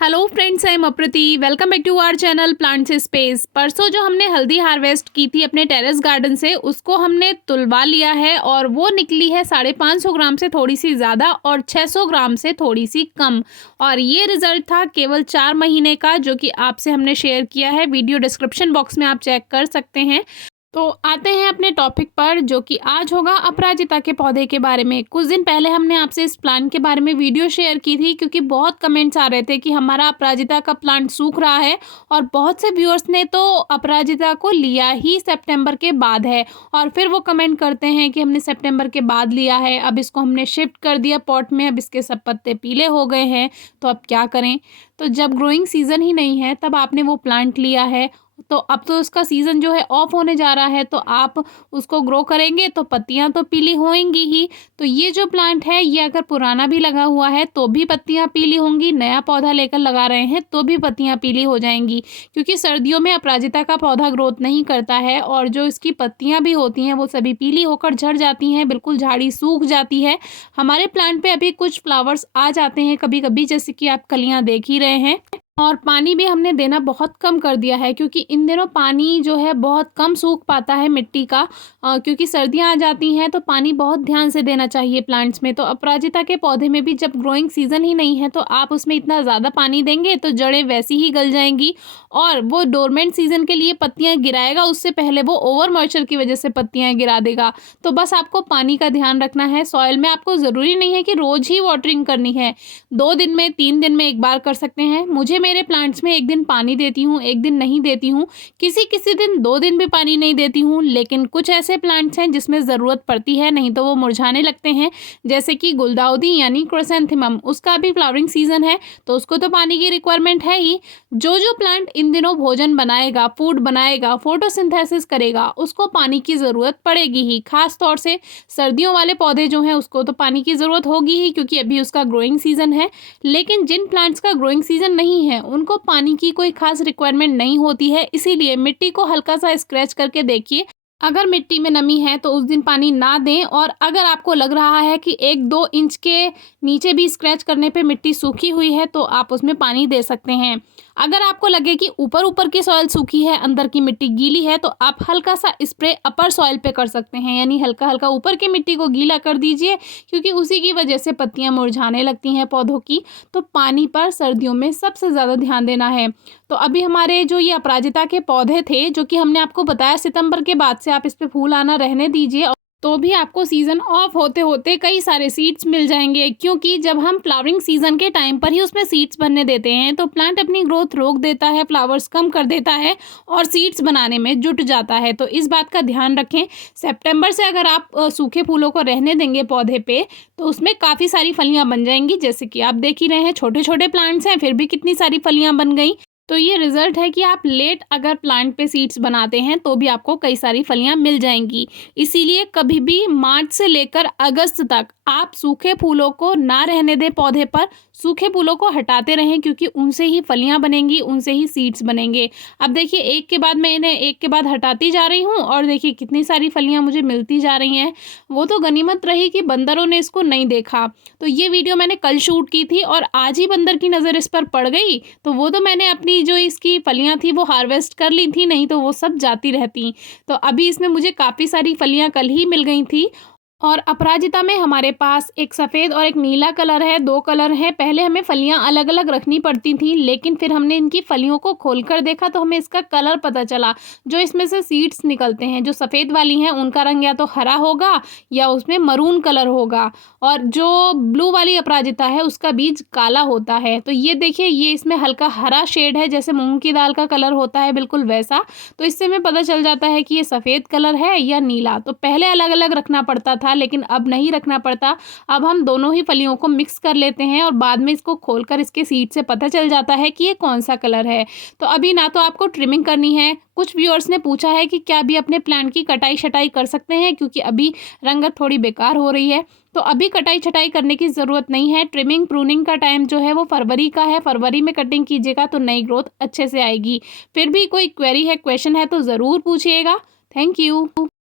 Hello friends, I am Aprati. Welcome back to our channel plants space. परसों जो हमने हल्दी हार्वेस्ट की थी अपने टेरेस गार्डन से, उसको हमने तुलवा लिया है और वो निकली है 550 ग्राम से थोड़ी सी ज़्यादा और 600 ग्राम से थोड़ी सी कम। और ये रिजल्ट था केवल 4 महीने का, जो कि आपसे हमने शेयर किया है। वीडियो डिस्क्रिप्शन बॉक्स में आप चेक कर सकते हैं। तो आते हैं अपने टॉपिक पर, जो कि आज होगा अपराजिता के पौधे के बारे में। कुछ दिन पहले हमने आपसे इस प्लांट के बारे में वीडियो शेयर की थी, क्योंकि बहुत कमेंट्स आ रहे थे कि हमारा अपराजिता का प्लांट सूख रहा है। और बहुत से व्यूअर्स ने तो अपराजिता को लिया ही सितंबर के बाद है, और फिर वो कमेंट करते हैं कि हमने सितंबर के बाद लिया है, अब इसको हमने शिफ्ट कर दिया पॉट में, अब इसके सब पत्ते पीले हो गए हैं, तो अब क्या करें। तो जब ग्रोइंग सीजन ही नहीं है तब आपने वो प्लांट लिया है, तो अब तो उसका सीज़न जो है ऑफ होने जा रहा है, तो आप उसको ग्रो करेंगे तो पत्तियां तो पीली होंगी ही। तो ये जो प्लांट है, ये अगर पुराना भी लगा हुआ है तो भी पत्तियां पीली होंगी, नया पौधा लेकर लगा रहे हैं तो भी पत्तियां पीली हो जाएंगी, क्योंकि सर्दियों में अपराजिता का पौधा ग्रोथ नहीं करता है और जो इसकी पत्तियां भी होती हैं वो सभी पीली होकर झड़ जाती हैं, बिल्कुल झाड़ी सूख जाती है। हमारे प्लांट पे अभी कुछ फ्लावर्स आ जाते हैं कभी कभी, जैसे कि आप कलियां देख ही रहे हैं। और पानी भी हमने देना बहुत कम कर दिया है, क्योंकि इन दिनों पानी जो है बहुत कम सूख पाता है मिट्टी का, क्योंकि सर्दियां आ जाती हैं तो पानी बहुत ध्यान से देना चाहिए प्लांट्स में। तो अपराजिता के पौधे में भी जब ग्रोइंग सीजन ही नहीं है तो आप उसमें इतना ज़्यादा पानी देंगे तो जड़ें वैसी ही गल जाएंगी, और वो डोरमेंट सीजन के लिए पत्तियाँ गिराएगा, उससे पहले वो ओवर मॉइस्चर की वजह से पत्तियाँ गिरा देगा। तो बस आपको पानी का ध्यान रखना है। सॉइल में आपको ज़रूरी नहीं है कि रोज़ ही वाटरिंग करनी है, 2 दिन में 3 दिन में एक बार कर सकते हैं। मुझे मेरे प्लांट्स में एक दिन पानी देती हूँ, एक दिन नहीं देती हूँ, किसी किसी दिन 2 दिन भी पानी नहीं देती हूँ। लेकिन कुछ ऐसे प्लांट्स हैं जिसमें ज़रूरत पड़ती है, नहीं तो वो मुरझाने लगते हैं, जैसे कि गुलदाउदी यानी क्रिसैंथेमम। उसका भी फ्लावरिंग सीजन है तो उसको तो पानी की रिक्वायरमेंट है ही। जो जो प्लांट इन दिनों भोजन बनाएगा, फूड बनाएगा, फोटोसिंथेसिस करेगा, उसको पानी की ज़रूरत पड़ेगी ही। खास तौर से सर्दियों वाले पौधे जो हैं उसको तो पानी की ज़रूरत होगी ही, क्योंकि अभी उसका ग्रोइंग सीजन है। लेकिन जिन प्लांट्स का ग्रोइंग सीजन नहीं है उनको पानी की कोई खास रिक्वायरमेंट नहीं होती है। इसीलिए मिट्टी को हल्का सा स्क्रैच करके देखिए, अगर मिट्टी में नमी है तो उस दिन पानी ना दें, और अगर आपको लग रहा है कि 1-2 इंच के नीचे भी स्क्रैच करने पे मिट्टी सूखी हुई है तो आप उसमें पानी दे सकते हैं। अगर आपको लगे कि ऊपर ऊपर की सॉइल सूखी है, अंदर की मिट्टी गीली है, तो आप हल्का सा स्प्रे अपर सॉइल पे कर सकते हैं, यानी हल्का हल्का ऊपर की मिट्टी को गीला कर दीजिए, क्योंकि उसी की वजह से पत्तियां मुरझाने लगती हैं पौधों की। तो पानी पर सर्दियों में सबसे ज़्यादा ध्यान देना है। तो अभी हमारे जो ये अपराजिता के पौधे थे, जो कि हमने आपको बताया सितंबर के बाद से आप इस पे फूल आना रहने दीजिए, तो भी आपको सीज़न ऑफ होते होते कई सारे सीड्स मिल जाएंगे। क्योंकि जब हम फ्लावरिंग सीजन के टाइम पर ही उसमें सीड्स बनने देते हैं तो प्लांट अपनी ग्रोथ रोक देता है, फ्लावर्स कम कर देता है और सीड्स बनाने में जुट जाता है। तो इस बात का ध्यान रखें। सितंबर से अगर आप सूखे फूलों को रहने देंगे पौधे पे, तो उसमें काफ़ी सारी फलियाँ बन जाएंगी, जैसे कि आप देख ही रहे हैं, छोटे छोटे प्लांट्स हैं फिर भी कितनी सारी फलियाँ बन गई। तो ये रिजल्ट है कि आप लेट अगर प्लांट पे सीड्स बनाते हैं तो भी आपको कई सारी फलियां मिल जाएंगी। इसीलिए कभी भी मार्च से लेकर अगस्त तक आप सूखे फूलों को ना रहने दें पौधे पर, सूखे फूलों को हटाते रहें, क्योंकि उनसे ही फलियां बनेंगी, उनसे ही सीड्स बनेंगे। अब देखिए, एक के बाद मैं इन्हें एक के बाद हटाती जा रही हूँ और देखिए कितनी सारी फलियां मुझे मिलती जा रही हैं। वो तो गनीमत रही कि बंदरों ने इसको नहीं देखा। तो ये वीडियो मैंने कल शूट की थी और आज ही बंदर की नज़र इस पर पड़ गई, तो वो तो मैंने अपनी जो इसकी फलियां थी वो हार्वेस्ट कर ली थी, नहीं तो वो सब जाती रहती। तो अभी इसमें मुझे काफ़ी सारी फलियां कल ही मिल गई थी। और अपराजिता में हमारे पास एक सफ़ेद और एक नीला कलर है, 2 कलर हैं। पहले हमें फलियां अलग अलग रखनी पड़ती थी, लेकिन फिर हमने इनकी फलियों को खोलकर देखा तो हमें इसका कलर पता चला। जो इसमें से सीड्स निकलते हैं, जो सफ़ेद वाली हैं, उनका रंग या तो हरा होगा या उसमें मरून कलर होगा, और जो ब्लू वाली अपराजिता है उसका बीज काला होता है। तो ये देखिए, ये इसमें हल्का हरा शेड है, जैसे मूंग की दाल का कलर होता है, बिल्कुल वैसा। तो इससे हमें पता चल जाता है कि ये सफ़ेद कलर है या नीला। तो पहले अलग अलग रखना पड़ता था, लेकिन अब नहीं रखना पड़ता। अब हम दोनों ही फलियों को मिक्स कर लेते हैं और बाद में इसको खोलकर इसके सीड से पता चल जाता है कि ये कौन सा कलर है। तो अभी ना तो आपको ट्रिमिंग करनी है। कुछ व्यूअर्स ने पूछा है कि क्या अभी अपने प्लांट की कटाई छटाई कर सकते हैं, क्योंकि अभी रंगत थोड़ी बेकार हो रही है। तो अभी कटाई छटाई करने की ज़रूरत नहीं है। ट्रिमिंग प्रूनिंग का टाइम जो है वो फरवरी का है। फरवरी में कटिंग कीजिएगा तो नई ग्रोथ अच्छे से आएगी। फिर भी कोई क्वेरी है, क्वेश्चन है तो ज़रूर पूछिएगा। Thank you.